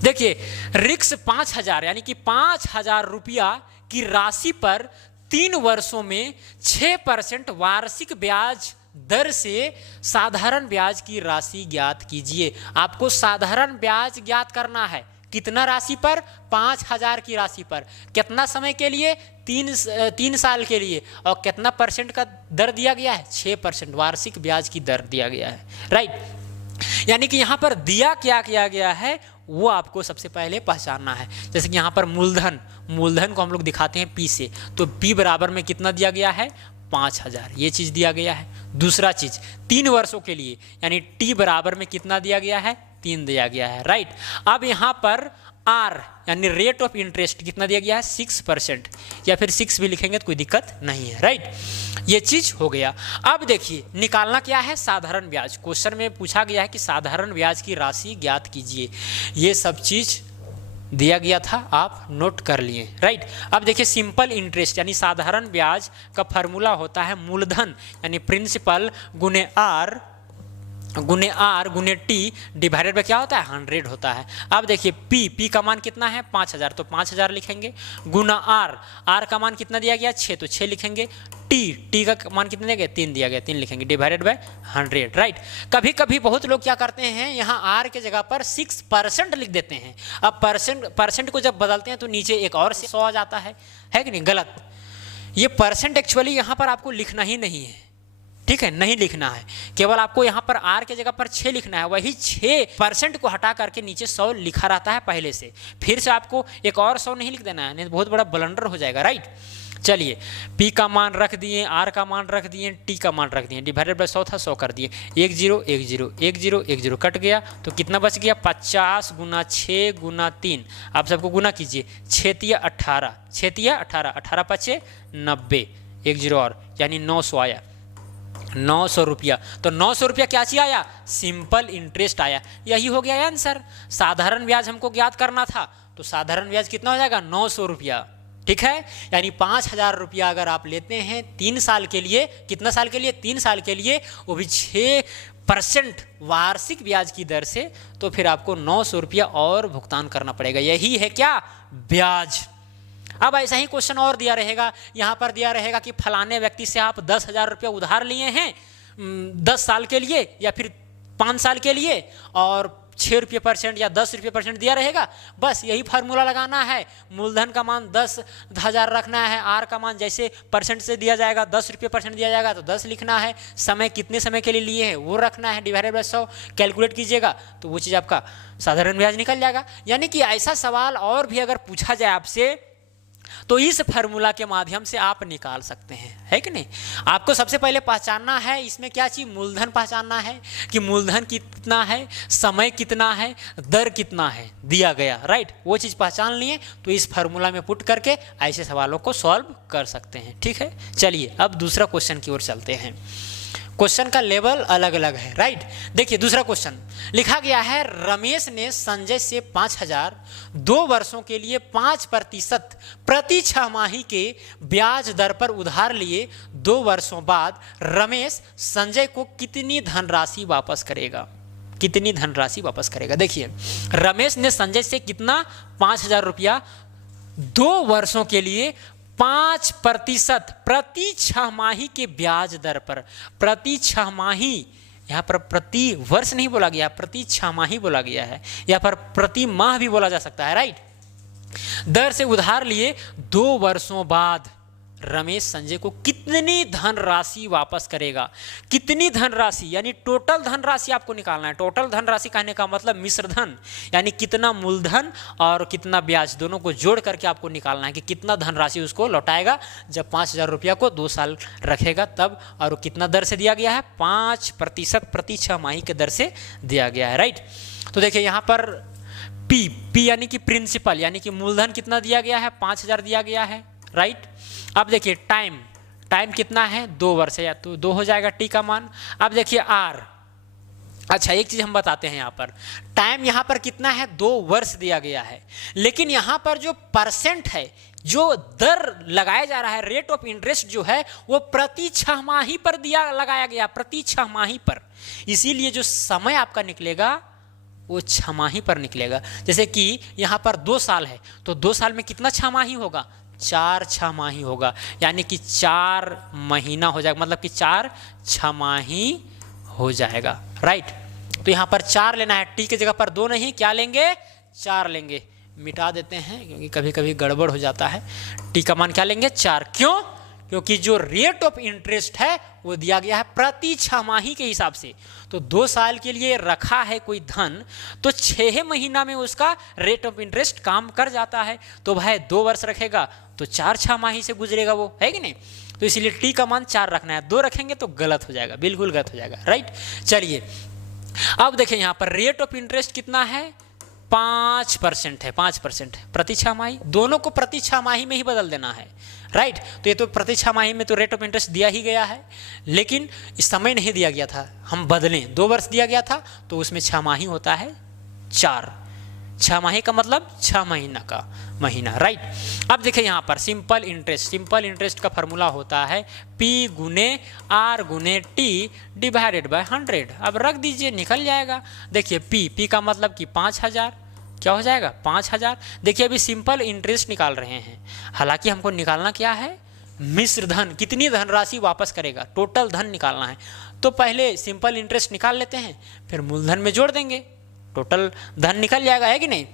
देखिए, रिक्स 5000 यानी कि 5000 रुपया की राशि पर 3 वर्षों में 6% वार्षिक ब्याज दर से साधारण ब्याज की राशि ज्ञात कीजिए। आपको साधारण ब्याज ज्ञात करना है। कितना राशि पर, 5000 की राशि पर, कितना समय के लिए, 3 साल के लिए, और कितना परसेंट का दर दिया गया है, 6% वार्षिक ब्याज की दर दिया गया है, राइट। यानी कि यहाँ पर दिया क्या किया गया है वो आपको सबसे पहले पहचानना है। जैसे कि यहाँ पर मूलधन को हम लोग दिखाते हैं P से, तो P बराबर में कितना दिया गया है, 5000, ये चीज़ दिया गया है। दूसरा चीज़ 3 वर्षों के लिए, यानी T बराबर में कितना दिया गया है, 3 दिया गया है, राइट। अब यहाँ पर R यानी रेट ऑफ इंटरेस्ट कितना दिया गया है, 6%, या फिर 6 भी लिखेंगे तो कोई दिक्कत नहीं है, राइट। ये चीज हो गया। अब देखिए निकालना क्या है, साधारण ब्याज। क्वेश्चन में पूछा गया है कि साधारण ब्याज की राशि ज्ञात कीजिए। ये सब चीज दिया गया था, आप नोट कर लिए, राइट। अब देखिए सिंपल इंटरेस्ट यानी साधारण ब्याज का फॉर्मूला होता है मूलधन यानी प्रिंसिपल गुने आर गुने टी डिवाइडेड बाय क्या होता है, 100 होता है। अब देखिए पी का मान कितना है, 5000, तो 5000 लिखेंगे, गुना आर का मान कितना दिया गया, 6, तो 6 लिखेंगे। टी का मान कितना दिया गया, 3 दिया गया, 3 लिखेंगे, डिवाइडेड बाय 100, राइट। कभी कभी बहुत लोग क्या करते हैं, यहाँ आर के जगह पर 6% लिख देते हैं। अब परसेंट को जब बदलते हैं तो नीचे एक और 100 आ जाता है कि नहीं, गलत। ये परसेंट एक्चुअली यहाँ पर आपको लिखना ही नहीं है, ठीक है, नहीं लिखना है। केवल आपको यहाँ पर आर के जगह पर 6 लिखना है। वही 6% को हटा करके नीचे 100 लिखा रहता है पहले से, फिर से आपको एक और 100 नहीं लिख देना है, नहीं तो बहुत बड़ा ब्लंडर हो जाएगा, राइट। चलिए पी का मान रख दिए, आर का मान रख दिए, टी का मान रख दिए, डिवाइडेड बाय 100 था, 100 कर दिए, 1 0 1 0 1 0 1 0 कट गया, तो कितना बच गया, 50 गुना 6 गुना 3। आप सबको गुना कीजिए, 6 तिया 18, 6 तिया 18, 18 पचे 90, 1 0 और, यानी 900 आया, 900 रुपया। तो 900 रुपया क्या चीज आया, सिंपल इंटरेस्ट आया। यही हो गया आंसर। साधारण ब्याज हमको ज्ञात करना था, तो साधारण ब्याज कितना हो जाएगा, 900 रुपया, ठीक है। यानी 5000 रुपया अगर आप लेते हैं 3 साल के लिए, कितना साल के लिए, 3 साल के लिए, वो भी 6% वार्षिक ब्याज की दर से, तो फिर आपको 900 रुपया और भुगतान करना पड़ेगा। यही है क्या, ब्याज। अब ऐसा ही क्वेश्चन और दिया रहेगा, यहाँ पर दिया रहेगा कि फलाने व्यक्ति से आप 10,000 रुपया उधार लिए हैं 10 साल के लिए या फिर 5 साल के लिए, और 6 रुपये % या 10 रुपये % दिया रहेगा। बस यही फार्मूला लगाना है। मूलधन का मान 10,000 रखना है, आर का मान जैसे परसेंट से दिया जाएगा, 10 रुपये % दिया जाएगा तो 10 लिखना है, समय कितने समय के लिए लिए हैं वो रखना है, डिवाइडेड बाय 100 कैलकुलेट कीजिएगा तो वो चीज़ आपका साधारण ब्याज निकल जाएगा। यानी कि ऐसा सवाल और भी अगर पूछा जाए आपसे तो इस फार्मूला के माध्यम से आप निकाल सकते हैं, है कि नहीं। आपको सबसे पहले पहचानना है इसमें क्या चीज, मूलधन पहचानना है कि मूलधन कितना है, समय कितना है, दर कितना है दिया गया, राइट। वो चीज पहचान लिए तो इस फार्मूला में पुट करके ऐसे सवालों को सॉल्व कर सकते हैं, ठीक है। चलिए अब दूसरा क्वेश्चन की ओर चलते हैं। क्वेश्चन का लेवल अलग अलग है, राइट। देखिए दूसरा क्वेश्चन लिखा गया है, रमेश ने संजय से 5000 2 वर्षों के लिए 5% प्रति 6 माही के ब्याज दर पर उधार लिए। 2 वर्षों बाद रमेश संजय को कितनी धनराशि वापस करेगा, कितनी धनराशि वापस करेगा। देखिए रमेश ने संजय से कितना, 5000 रुपया 2 वर्षों के लिए 5% प्रति 6 माही के ब्याज दर पर, प्रति 6 माही, यहाँ पर प्रति वर्ष नहीं बोला गया, प्रति 6 माही बोला गया है, यहाँ पर प्रति माह भी बोला जा सकता है, राइट। दर से उधार लिए 2 वर्षों बाद, रमेश संजय को कितनी धनराशि वापस करेगा। कितनी धनराशि यानी टोटल धनराशि आपको निकालना है। टोटल धनराशि कहने का मतलब मिश्र धन यानी कितना मूलधन और कितना ब्याज दोनों को जोड़ करके आपको निकालना है कि कितना धनराशि उसको लौटाएगा जब 5,000 रुपया को 2 साल रखेगा तब। और कितना दर से दिया गया है, 5% प्रति छमाही के दर से दिया गया है, राइट। तो देखिए यहाँ पर पी यानी कि प्रिंसिपल यानी कि मूलधन कितना दिया गया है, 5,000 दिया गया है, राइट। अब देखिए टाइम कितना है, 2 वर्ष है, या तो 2 हो जाएगा टी का मान। अब देखिए आर, अच्छा एक चीज हम बताते हैं यहाँ पर, टाइम यहाँ पर कितना है, 2 वर्ष दिया गया है, लेकिन यहाँ पर जो परसेंट है, जो दर लगाया जा रहा है, रेट ऑफ इंटरेस्ट जो है वो प्रति छमाही पर लगाया गया, प्रति छमाही पर। इसीलिए जो समय आपका निकलेगा वो छमाही पर निकलेगा। जैसे कि यहाँ पर 2 साल है तो 2 साल में कितना छमाही होगा, 4 छमाही होगा, यानी कि 4 महीना हो जाएगा, मतलब कि 4 छमाही हो जाएगा, राइट। तो यहाँ पर 4 लेना है, टी की जगह पर 2 नहीं, क्या लेंगे, 4 लेंगे। मिटा देते हैं क्योंकि कभी कभी गड़बड़ हो जाता है। टी का मान क्या लेंगे, 4। क्यों, क्योंकि जो रेट ऑफ इंटरेस्ट है वो दिया गया है प्रति छमाही के हिसाब से। तो 2 साल के लिए रखा है कोई धन तो 6 महीना में उसका रेट ऑफ इंटरेस्ट काम कर जाता है। तो भाई 2 वर्ष रखेगा तो 4 छमाही से गुजरेगा वो, है कि नहीं। तो इसीलिए टी का मान 4 रखना है, 2 रखेंगे तो गलत हो जाएगा, बिल्कुल गलत हो जाएगा, राइट। चलिए अब देखें यहाँ पर रेट ऑफ इंटरेस्ट कितना है, 5% है, 5% प्रति छमाही। दोनों को प्रति छमाही में ही बदल देना है, राइट। तो ये तो प्रति छमाही में तो रेट ऑफ इंटरेस्ट दिया ही गया है, लेकिन इस समय नहीं दिया गया था, हम बदलें। 2 वर्ष दिया गया था तो उसमें छमाही होता है 4। छमाही का मतलब 6 महीना का महीना, राइट। अब देखिए यहाँ पर सिंपल इंटरेस्ट का फॉर्मूला होता है P गुने R गुने T डिवाइडेड बाय 100। अब रख दीजिए, निकल जाएगा। देखिए P का मतलब कि 5,000, क्या हो जाएगा, 5,000। देखिए अभी सिंपल इंटरेस्ट निकाल रहे हैं, हालांकि हमको निकालना क्या है, मिश्र धन, कितनी धनराशि वापस करेगा, टोटल धन निकालना है। तो पहले सिंपल इंटरेस्ट निकाल लेते हैं, फिर मूलधन में जोड़ देंगे, टोटल धन निकल जाएगा, है कि नहीं।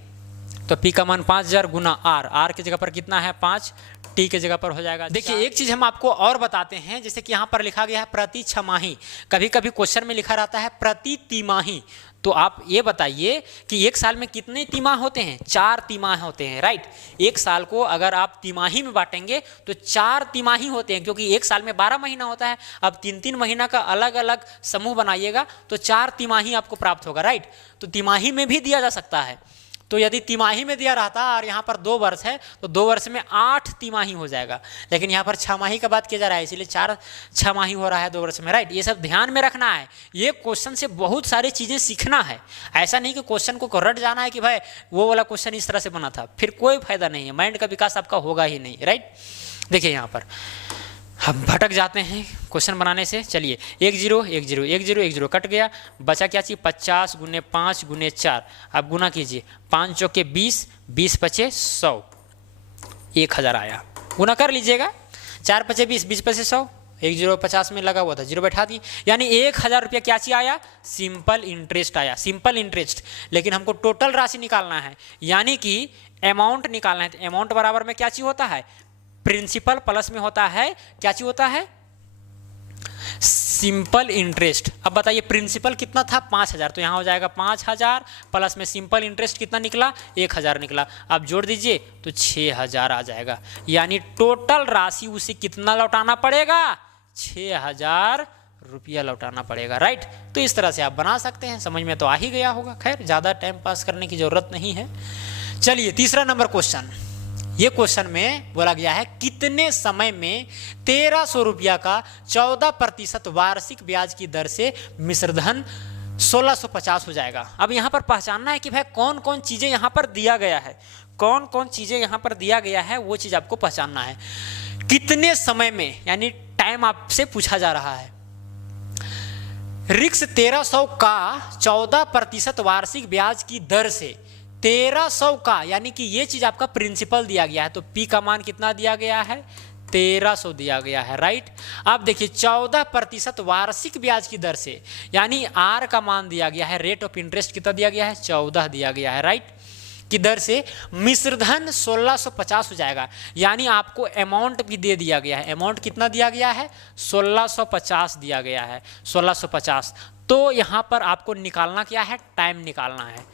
तो P का मान 5,000 गुना R की जगह पर कितना है 5, T की जगह पर हो जाएगा। देखिए एक चीज हम आपको और बताते हैं, जैसे कि यहाँ पर लिखा गया है प्रति छमाही, कभी कभी क्वेश्चन में लिखा रहता है प्रति तिमाही। तो आप ये बताइए कि एक साल में कितने तिमाह होते हैं, 4 तिमाह होते हैं, राइट। एक साल को अगर आप तिमाही में बांटेंगे तो 4 तिमाही होते हैं, क्योंकि एक साल में 12 महीना होता है। अब 3-3 महीना का अलग अलग समूह बनाइएगा तो 4 तिमाही आपको प्राप्त होगा, राइट। तो तिमाही में भी दिया जा सकता है। तो यदि तिमाही में दिया रहता और यहाँ पर 2 वर्ष है तो 2 वर्ष में 8 तिमाही हो जाएगा, लेकिन यहाँ पर छमाही का बात किया जा रहा है, इसीलिए 4 छमाही हो रहा है 2 वर्ष में, राइट। ये सब ध्यान में रखना है, ये क्वेश्चन से बहुत सारी चीज़ें सीखना है। ऐसा नहीं कि क्वेश्चन को रट जाना है कि भाई वो वाला क्वेश्चन इस तरह से बना था, फिर कोई फायदा नहीं है, माइंड का विकास आपका होगा ही नहीं, राइट। देखिए यहाँ पर हम भटक जाते हैं क्वेश्चन बनाने से। चलिए 1 0 1 0 1 0 1 0 कट गया, बचा क्या चीज, 50 गुने 5 गुने 4। अब गुना कीजिए, 5 चौके 20, 20 पचे 100, 1000 आया। गुना कर लीजिएगा, 4 पचे 20, 20 पचे 100, 1 0 50 में लगा हुआ था, 0 बैठा दिए, यानी 1000 रुपया क्या चीज आया, सिंपल इंटरेस्ट आया, सिंपल इंटरेस्ट। लेकिन हमको टोटल राशि निकालना है, यानी कि अमाउंट निकालना है। तो अमाउंट बराबर में क्या चीज होता है, प्रिंसिपल प्लस में होता है क्या चीज होता है, सिंपल इंटरेस्ट। अब बताइए प्रिंसिपल कितना था, 5,000, तो यहाँ हो जाएगा 5,000 प्लस में सिंपल इंटरेस्ट कितना निकला, 1,000 निकला। अब जोड़ दीजिए तो 6,000 आ जाएगा, यानी टोटल राशि उसे कितना लौटाना पड़ेगा, 6,000 रुपया लौटाना पड़ेगा, राइट। तो इस तरह से आप बना सकते हैं, समझ में तो आ ही गया होगा। खैर ज़्यादा टाइम पास करने की जरूरत नहीं है। चलिए तीसरा नंबर क्वेश्चन, ये क्वेश्चन में बोला गया है कितने समय में 1300 रुपया का 14% वार्षिक ब्याज की दर से मिश्रधन 1650 हो जाएगा। अब यहाँ पर पहचानना है कि भाई कौन कौन चीजें यहाँ पर दिया गया है, कौन कौन चीजें यहाँ पर दिया गया है, वो चीज आपको पहचानना है। कितने समय में, यानी टाइम आपसे पूछा जा रहा है। रिक्स 1300 का 14% वार्षिक ब्याज की दर से 1300 का, यानी कि ये चीज आपका प्रिंसिपल दिया गया है, तो P का मान कितना दिया गया है, 1300 दिया गया है, राइट। अब देखिए 14% वार्षिक ब्याज की दर से, यानी R का मान दिया गया है, रेट ऑफ इंटरेस्ट कितना दिया गया है, 14 दिया गया है, राइट। की दर से मिश्रधन 1650 हो जाएगा। यानी आपको अमाउंट भी दे दिया गया है। अमाउंट कितना दिया गया है? 1650 दिया गया है, 1650। तो यहाँ पर आपको निकालना क्या है? टाइम निकालना है।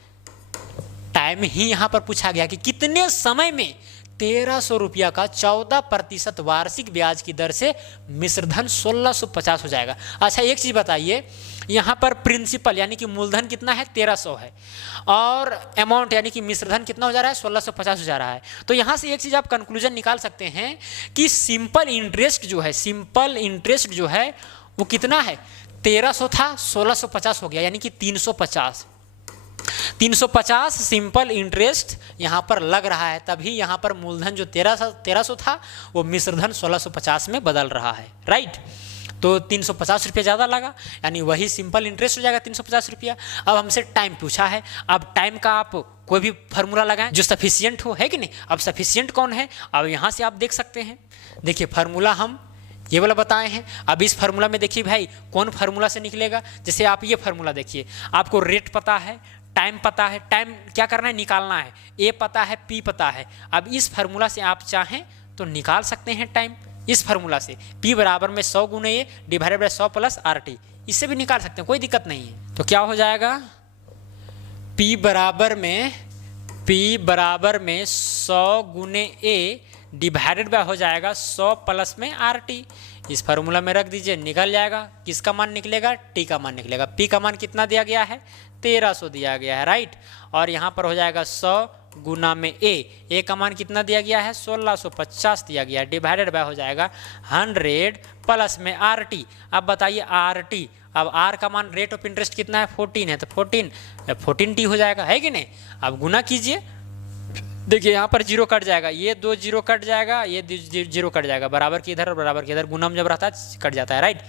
टाइम ही यहाँ पर पूछा गया कि कितने समय में 1300 रुपया का 14% वार्षिक ब्याज की दर से मिश्रधन 1650 हो जाएगा। अच्छा एक चीज़ बताइए, यहाँ पर प्रिंसिपल यानी कि मूलधन कितना है? 1300 है, और अमाउंट यानी कि मिश्रधन कितना हो जा रहा है? 1650 हो जा रहा है। तो यहाँ से एक चीज़ आप कंक्लूजन निकाल सकते हैं कि सिंपल इंटरेस्ट जो है वो कितना है? 1300 था, 1650 हो गया, यानी कि 350 सिंपल इंटरेस्ट यहाँ पर लग रहा है। तभी यहाँ पर मूलधन जो 1300 था वो मिश्रधन 1650 में बदल रहा है, राइट। तो 350 रुपये ज़्यादा लगा, यानी वही सिंपल इंटरेस्ट हो जाएगा 350 रुपया। अब हमसे टाइम पूछा है। अब टाइम का आप कोई भी फार्मूला लगाएं जो सफिशियंट हो, है कि नहीं। अब सफिशियंट कौन है? अब यहाँ से आप देख सकते हैं। देखिए फार्मूला हम ये वाला बताए हैं। अब इस फार्मूला में देखिए भाई कौन फार्मूला से निकलेगा। जैसे आप ये फार्मूला देखिए, आपको रेट पता है, टाइम पता है। टाइम क्या करना है? निकालना है। ए पता है, पी पता है। अब इस फार्मूला से आप चाहें तो निकाल सकते हैं टाइम। इस फार्मूला से P बराबर में 100 गुने ए डिवाइडेड बाय 100 प्लस RT, इससे भी निकाल सकते हैं, कोई दिक्कत नहीं है। तो क्या हो जाएगा? P बराबर में 100 गुने ए डिवाइडेड बाय हो जाएगा 100 प्लस में RT। इस फार्मूला में रख दीजिए, निकल जाएगा। किसका मान निकलेगा? T का मान निकलेगा। P का मान कितना दिया गया है? 1300 दिया गया है, राइट। और यहाँ पर हो जाएगा 100 गुना में ए का मान कितना दिया गया है? 1650 दिया गया है, डिवाइडेड बाय हो जाएगा 100 प्लस में RT। अब बताइए RT, अब R का मान रेट ऑफ इंटरेस्ट कितना है? 14 है, तो 14T हो जाएगा, है कि नहीं। अब गुना कीजिए, देखिए यहाँ पर जीरो कट जाएगा, ये 2 जीरो कट जाएगा, ये जीरो कट जाएगा, बराबर के इधर और बराबर के इधर गुणम जब रहता है कट जाता है, राइट।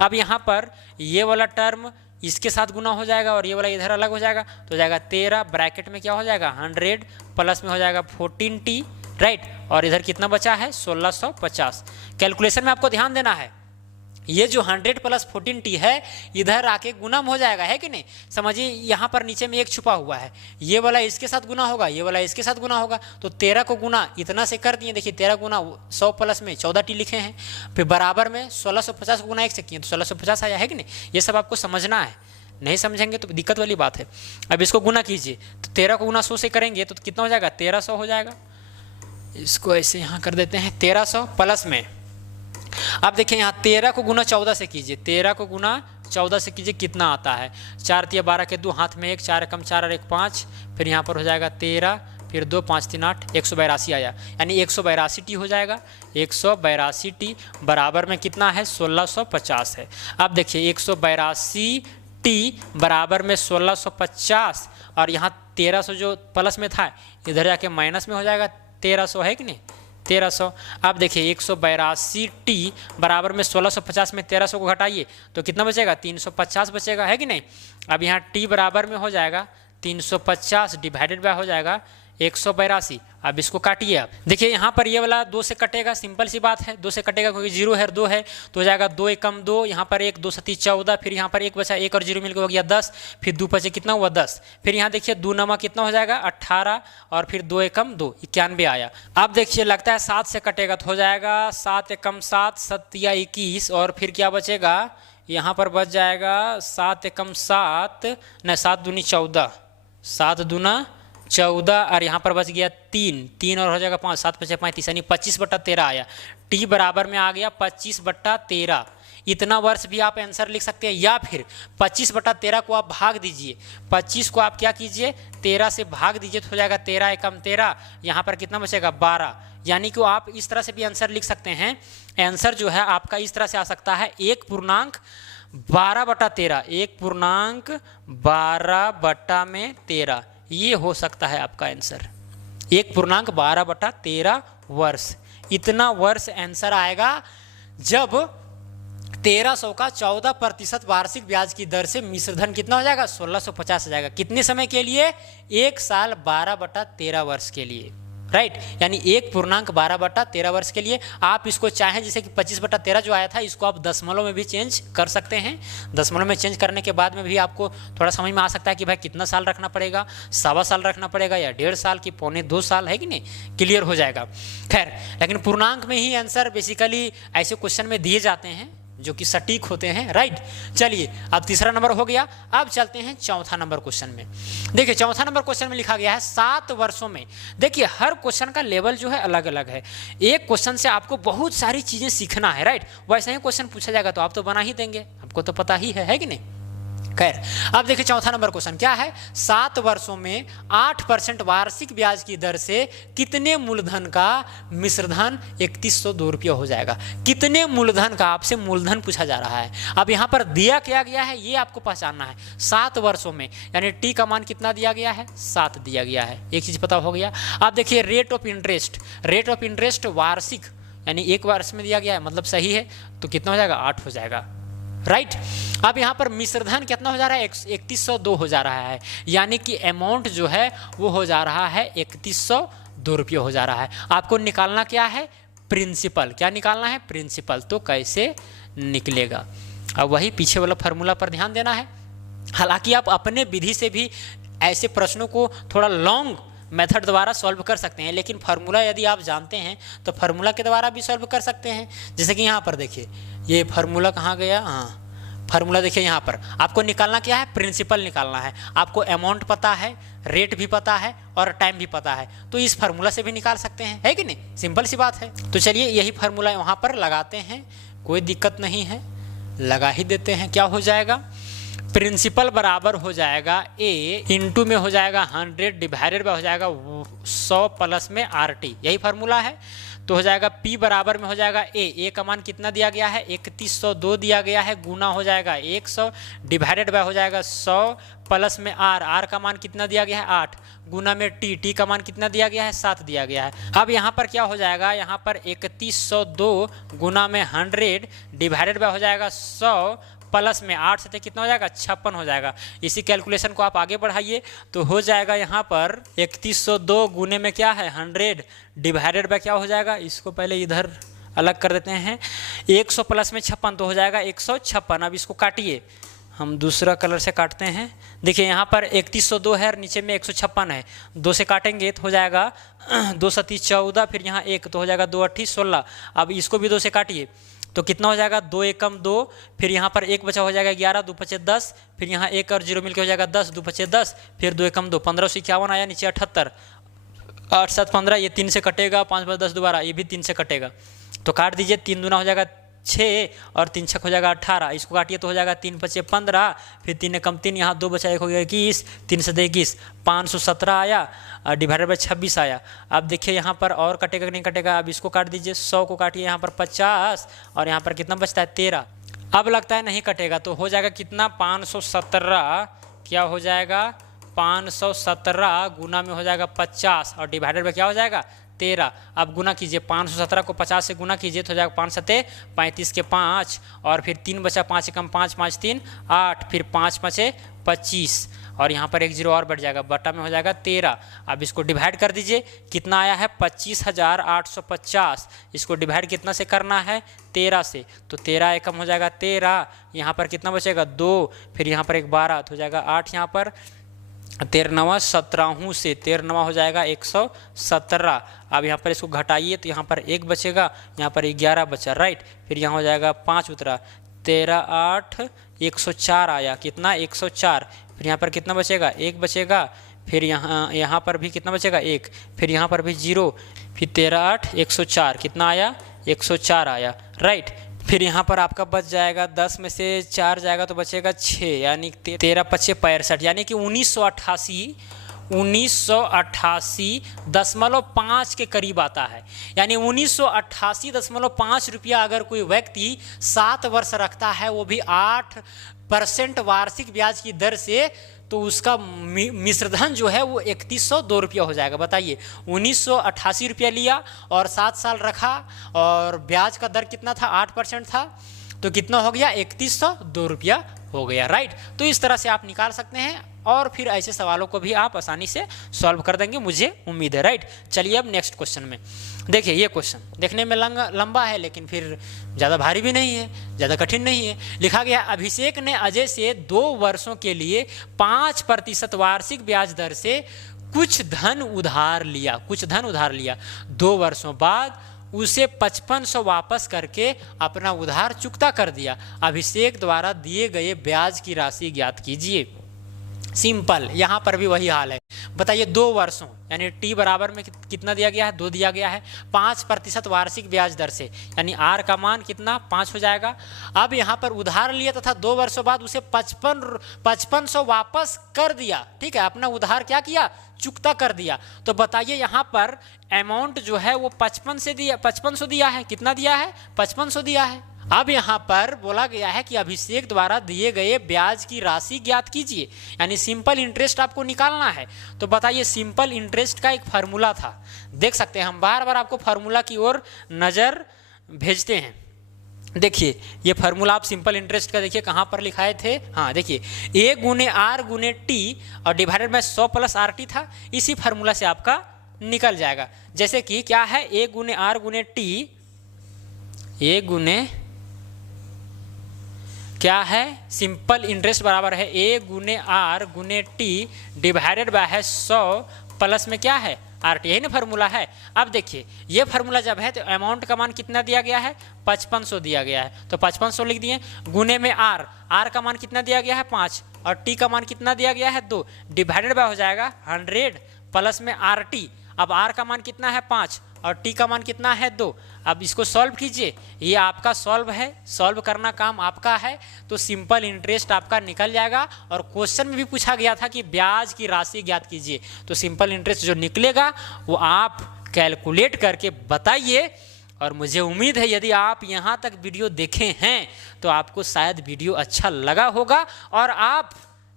अब यहाँ पर ये वाला टर्म इसके साथ गुना हो जाएगा और ये वाला इधर अलग हो जाएगा, तो हो जाएगा 13 ब्रैकेट में क्या हो जाएगा? 100 प्लस में हो जाएगा 14T, राइट। और इधर कितना बचा है? 1650। कैलकुलेशन में आपको ध्यान देना है, ये जो 100 प्लस 14T है इधर आके गुणम हो जाएगा, है कि नहीं। समझिए यहाँ पर नीचे में एक छुपा हुआ है, ये वाला इसके साथ गुना होगा, ये वाला इसके साथ गुना होगा, तो 13 को गुना इतना से कर दिए। देखिए 13 गुना 100 प्लस में 14T लिखे हैं, फिर बराबर में 1650 को गुना 1 से किए तो 1650 आया, है कि नहीं। ये सब आपको समझना है, नहीं समझेंगे तो दिक्कत वाली बात है। अब इसको गुना कीजिए, तो 13 को गुना 100 से करेंगे तो कितना हो जाएगा? 1300 हो जाएगा। इसको ऐसे यहाँ कर देते हैं, 1300 प्लस में, अब देखिए यहाँ 13 को गुना 14 से कीजिए, 13 को गुना 14 से कीजिए, कितना आता है? 4 तिया 12 के 2, हाथ में 1, 4 कम 4 और 1 5, फिर यहाँ पर हो जाएगा 13, फिर 2 5 3 8, 182 आया, यानी 182T हो जाएगा। 182T बराबर में कितना है? 1650 है। अब देखिए 182T बराबर में 1650, और यहाँ 1300 जो प्लस में था इधर जाके माइनस में हो जाएगा 1300, है कि नहीं, 1300। अब देखिए 182T बराबर में 1650 में 1300 को घटाइए तो कितना बचेगा? 350 बचेगा, है कि नहीं। अब यहाँ T बराबर में हो जाएगा 350 डिवाइडेड बाय हो जाएगा 182। अब इसको काटिए। आप देखिए यहाँ पर ये वाला 2 से कटेगा, सिंपल सी बात है, 2 से कटेगा क्योंकि 0 है और 2 है, तो हो जाएगा 2 एकम 2, यहाँ पर 1 2 7 14, फिर यहाँ पर 1 बचा, 1 और 0 मिलकर हो गया 10, फिर 2 बचे कितना हुआ? 10। फिर यहाँ देखिए 2 नमा कितना हो जाएगा? 18, और फिर 2 एकम 2 91 आया। अब देखिए लगता है 7 से कटेगा तो हो जाएगा 7 एकम 7 7 या 21, और फिर क्या बचेगा? यहाँ पर बच जाएगा 7 एकम 7 न 7 दूनी 14, 7 दूना 14, और यहाँ पर बच गया 3 और हो जाएगा 5, 7 बचे 35, यानी 25/13 आया। T बराबर में आ गया 25/13। इतना वर्ष भी आप आंसर लिख सकते हैं, या फिर 25/13 को आप भाग दीजिए। 25 को आप क्या कीजिए? 13 से भाग दीजिए तो हो जाएगा 13 एकम 13, यहाँ पर कितना बचेगा? 12। यानी कि आप इस तरह से भी आंसर लिख सकते हैं। आंसर जो है आपका इस तरह से आ सकता है 1/12/13, 1/12/13, ये हो सकता है आपका आंसर 1/12/13 वर्ष। इतना वर्ष आंसर आएगा जब 1300 का 14% वार्षिक ब्याज की दर से मिश्रधन कितना हो जाएगा? 1650 हो जाएगा। कितने समय के लिए? 1 साल 12/13 वर्ष के लिए। राइट, यानी 1.12/13 वर्ष के लिए आप इसको चाहें जैसे कि 25/13 जो आया था इसको आप दशमलव में भी चेंज कर सकते हैं। दशमलव में चेंज करने के बाद में भी आपको थोड़ा समझ में आ सकता है कि भाई कितना साल रखना पड़ेगा, 1.25 साल रखना पड़ेगा या 1.5 साल की 2.25 साल, है कि नहीं, क्लियर हो जाएगा। खैर, लेकिन पूर्णांक में ही आंसर बेसिकली ऐसे क्वेश्चन में दिए जाते हैं जो कि सटीक होते हैं, राइट। चलिए, अब तीसरा नंबर हो गया। अब चलते हैं चौथा नंबर क्वेश्चन में। देखिए, चौथा नंबर क्वेश्चन में लिखा गया है 7 वर्षों में। देखिए, हर क्वेश्चन का लेवल जो है अलग अलग है। एक क्वेश्चन से आपको बहुत सारी चीजें सीखना है, राइट। वैसे ही क्वेश्चन पूछा जाएगा तो आप तो बना ही देंगे, आपको तो पता ही है कि नहीं। खैर, अब देखिए चौथा नंबर क्वेश्चन क्या है। 7 वर्षों में 8% वार्षिक ब्याज की दर से कितने मूलधन का मिश्रधन 3102 रुपया हो जाएगा। कितने मूलधन का, आपसे मूलधन पूछा जा रहा है। अब यहाँ पर दिया क्या गया है ये आपको पहचानना है। 7 वर्षों में यानी टी का मान कितना दिया गया है, 7 दिया गया है। एक चीज पता हो गया। अब देखिए रेट ऑफ इंटरेस्ट वार्षिक यानी 1 वर्ष में दिया गया है, मतलब सही है, तो कितना हो जाएगा, 8 हो जाएगा, राइट। अब यहाँ पर मिश्रधन कितना हो जा रहा है, 3102 हो जा रहा है, यानी कि अमाउंट जो है वो हो जा रहा है 3102 रुपये हो जा रहा है। आपको निकालना क्या है, प्रिंसिपल। क्या निकालना है, प्रिंसिपल। तो कैसे निकलेगा, अब वही पीछे वाला फार्मूला पर ध्यान देना है। हालांकि आप अपने विधि से भी ऐसे प्रश्नों को थोड़ा लॉन्ग मेथड द्वारा सॉल्व कर सकते हैं, लेकिन फार्मूला यदि आप जानते हैं तो फार्मूला के द्वारा भी सॉल्व कर सकते हैं। जैसे कि यहाँ पर देखिए, ये फार्मूला कहाँ गया, हाँ फार्मूला देखिए, यहाँ पर आपको निकालना क्या है, प्रिंसिपल निकालना है। आपको अमाउंट पता है, रेट भी पता है और टाइम भी पता है, तो इस फार्मूला से भी निकाल सकते हैं, है कि नहीं, सिंपल सी बात है। तो चलिए यही फार्मूला वहाँ पर लगाते हैं, कोई दिक्कत नहीं है, लगा ही देते हैं। क्या हो जाएगा, प्रिंसिपल बराबर हो जाएगा ए इंटू में हो जाएगा 100 डिवाइडेड बाय हो जाएगा 100 प्लस में RT, यही फार्मूला है। तो हो जाएगा P बराबर में हो जाएगा ए का मान कितना दिया गया है, 3102 दिया गया है, गुना हो जाएगा 100 डिवाइडेड बाय हो जाएगा 100 प्लस में R का मान कितना दिया गया है 8, गुना में T का मान कितना दिया गया है 7 दिया गया है। अब यहाँ पर क्या हो जाएगा, यहाँ पर 3102 गुना में 100 डिवाइडेड बाय हो जाएगा 100 प्लस में 8 से कितना हो जाएगा, 56 हो जाएगा। इसी कैलकुलेशन को आप आगे बढ़ाइए तो हो जाएगा यहाँ पर 3102 गुने में क्या है 100 डिवाइडेड बाय क्या हो जाएगा, इसको पहले इधर अलग कर देते हैं, 100 प्लस में 56 तो हो जाएगा 156। अब इसको काटिए, हम दूसरा कलर से काटते हैं। देखिए यहाँ पर 3102 है और नीचे में 156 है, 2 से काटेंगे तो हो जाएगा 2 × 3 = 14, फिर यहाँ 1 तो हो जाएगा 2 × 8 = 16। अब इसको भी 2 से काटिए तो कितना हो जाएगा, 2 एकम 2, फिर यहाँ पर 1 बचा हो जाएगा 11, 2 × 5 = 10, फिर यहाँ 1 और 0 मिलकर हो जाएगा 10, 2 × 5 = 10, फिर 2 एकम 2 1551 आया, नीचे 78, 8 × 7 = 15, ये 3 से कटेगा, 5 × 10 दोबारा, ये भी 3 से कटेगा, तो काट दीजिए। 3 दूना हो जाएगा 6 और 3 छक हो जाएगा 18, इसको काटिए तो हो जाएगा 3 × 5 = 15, फिर 3 एकम 3, यहाँ 2 बचा 1 हो गया 21, 3 से 21 517 आया, डिवाइडेड बाय 26 आया। अब देखिए यहाँ पर और कटेगा नहीं कटेगा, अब इसको काट दीजिए, 100 को काटिए यहाँ पर 50 और यहाँ पर कितना बचता है 13। अब लगता है नहीं कटेगा तो हो जाएगा कितना 517, क्या हो जाएगा 517 गुना में हो जाएगा 50 और डिवाइडेड बाय क्या हो जाएगा 13। अब गुना कीजिए, 517 को 50 से गुना कीजिए तो हो जाएगा 5 × 7 = 35 के 5 और फिर 3 बचा, 5 एकम 5, 5 × 3 = 8, फिर 5 × 5 = 25 और यहाँ पर 1 0 और बढ़ जाएगा, बटा में हो जाएगा 13। अब इसको डिवाइड कर दीजिए, कितना आया है 25,850। इसको डिवाइड कितना से करना है 13 से, तो 13 एकम हो जाएगा 13, यहाँ पर कितना बचेगा 2, फिर यहाँ पर 1 12 तो हो जाएगा 8, यहाँ पर 13 17 से 13 हो जाएगा 117। अब यहाँ पर इसको घटाइए तो यहाँ पर 1 बचेगा, यहाँ पर 11 बचा, राइट। फिर यहाँ हो जाएगा 5 उतरा, 13 8 104 आया, कितना 104। फिर यहाँ पर कितना बचेगा 1 बचेगा, फिर यहाँ पर भी कितना बचेगा 1, फिर यहाँ पर भी 0, फिर 13 8 104 कितना आया 104 आया, राइट। फिर यहाँ पर आपका बच जाएगा 10 में से 4 जाएगा तो बचेगा 6, यानी 13 × 5 = 65, यानी कि 1988.5 के करीब आता है। यानी 1988.5 रुपया अगर कोई व्यक्ति 7 वर्ष रखता है, वो भी 8% वार्षिक ब्याज की दर से, तो उसका मिश्रधन जो है वो 3102 रुपया हो जाएगा। बताइए, 1988 रुपया लिया और 7 साल रखा और ब्याज का दर कितना था 8% था, तो कितना हो गया 3102 रुपया हो गया, राइट। तो इस तरह से आप निकाल सकते हैं और फिर ऐसे सवालों को भी आप आसानी से सॉल्व कर देंगे, मुझे उम्मीद है, राइट। चलिए अब नेक्स्ट क्वेश्चन में देखिए। ये क्वेश्चन देखने में लंबा है लेकिन फिर ज़्यादा भारी भी नहीं है, ज़्यादा कठिन नहीं है। लिखा गया, अभिषेक ने अजय से 2 वर्षों के लिए 5% वार्षिक ब्याज दर से कुछ धन उधार लिया। 2 वर्षों बाद उसे 5500 वापस करके अपना उधार चुकता कर दिया। अभिषेक द्वारा दिए गए ब्याज की राशि ज्ञात कीजिए। सिंपल, यहाँ पर भी वही हाल है। बताइए 2 वर्षों यानी टी बराबर में कितना दिया गया है, 2 दिया गया है, 5% वार्षिक ब्याज दर से, यानी आर का मान कितना 5 हो जाएगा। अब यहाँ पर उधार लिया तथा 2 वर्षों बाद उसे 5500 वापस कर दिया, ठीक है, अपना उधार क्या किया, चुकता कर दिया। तो बताइए यहाँ पर अमाउंट जो है वो 5500 दिया है, कितना दिया है, 5500 दिया है। अब यहाँ पर बोला गया है कि अभिषेक द्वारा दिए गए ब्याज की राशि ज्ञात कीजिए, यानी सिंपल इंटरेस्ट आपको निकालना है। तो बताइए सिंपल इंटरेस्ट का एक फार्मूला था, देख सकते हैं हम बार बार आपको फार्मूला की ओर नज़र भेजते हैं। देखिए ये फार्मूला आप सिंपल इंटरेस्ट का देखिए कहाँ पर लिखाए थे, हाँ देखिए A गुने R गुने T और डिवाइडेड बाय 100 प्लस RT था, इसी फार्मूला से आपका निकल जाएगा। जैसे कि क्या है, A गुने R गुने T, A गुने क्या है, सिंपल इंटरेस्ट बराबर है A गुने R गुने T डिवाइडेड बाय है 100 प्लस में क्या है RT, यही ना फार्मूला है। अब देखिए ये फार्मूला जब है तो अमाउंट का मान कितना दिया गया है, 5500 दिया गया है, तो 5500 लिख दिए। गुने में R का मान कितना दिया गया है 5 और T का मान कितना दिया गया है 2, डिवाइडेड बाय हो जाएगा 100 प्लस में RT। अब R का मान कितना है 5 और T का मान कितना है 2। अब इसको सॉल्व कीजिए, ये आपका सॉल्व है, सॉल्व करना काम आपका है। तो सिंपल इंटरेस्ट आपका निकल जाएगा। और क्वेश्चन में भी पूछा गया था कि ब्याज की राशि ज्ञात कीजिए, तो सिंपल इंटरेस्ट जो निकलेगा वो आप कैलकुलेट करके बताइए। और मुझे उम्मीद है यदि आप यहाँ तक वीडियो देखे हैं तो आपको शायद वीडियो अच्छा लगा होगा और आप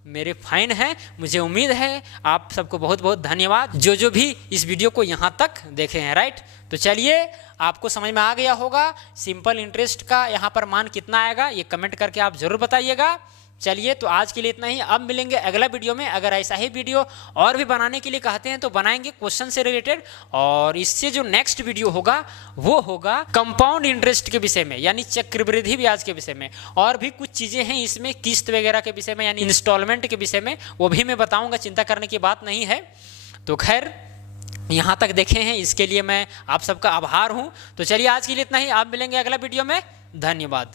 मेरे फैन हैं। मुझे उम्मीद है आप सबको बहुत बहुत धन्यवाद जो भी इस वीडियो को यहाँ तक देखे हैं, राइट। तो चलिए आपको समझ में आ गया होगा सिंपल इंटरेस्ट का यहाँ पर मान कितना आएगा, ये कमेंट करके आप ज़रूर बताइएगा। चलिए तो आज के लिए इतना ही, अब मिलेंगे अगला वीडियो में। अगर ऐसा ही वीडियो और भी बनाने के लिए कहते हैं तो बनाएंगे क्वेश्चन से रिलेटेड, और इससे जो नेक्स्ट वीडियो होगा वो होगा कंपाउंड इंटरेस्ट के विषय में, यानी चक्रवृद्धि ब्याज के विषय में। और भी कुछ चीज़ें हैं इसमें किस्त वगैरह के विषय में, यानी इंस्टॉलमेंट के विषय में, वो भी मैं बताऊँगा, चिंता करने की बात नहीं है। तो खैर यहाँ तक देखे हैं इसके लिए मैं आप सबका आभार हूँ। तो चलिए आज के लिए इतना ही, आप मिलेंगे अगला वीडियो में, धन्यवाद।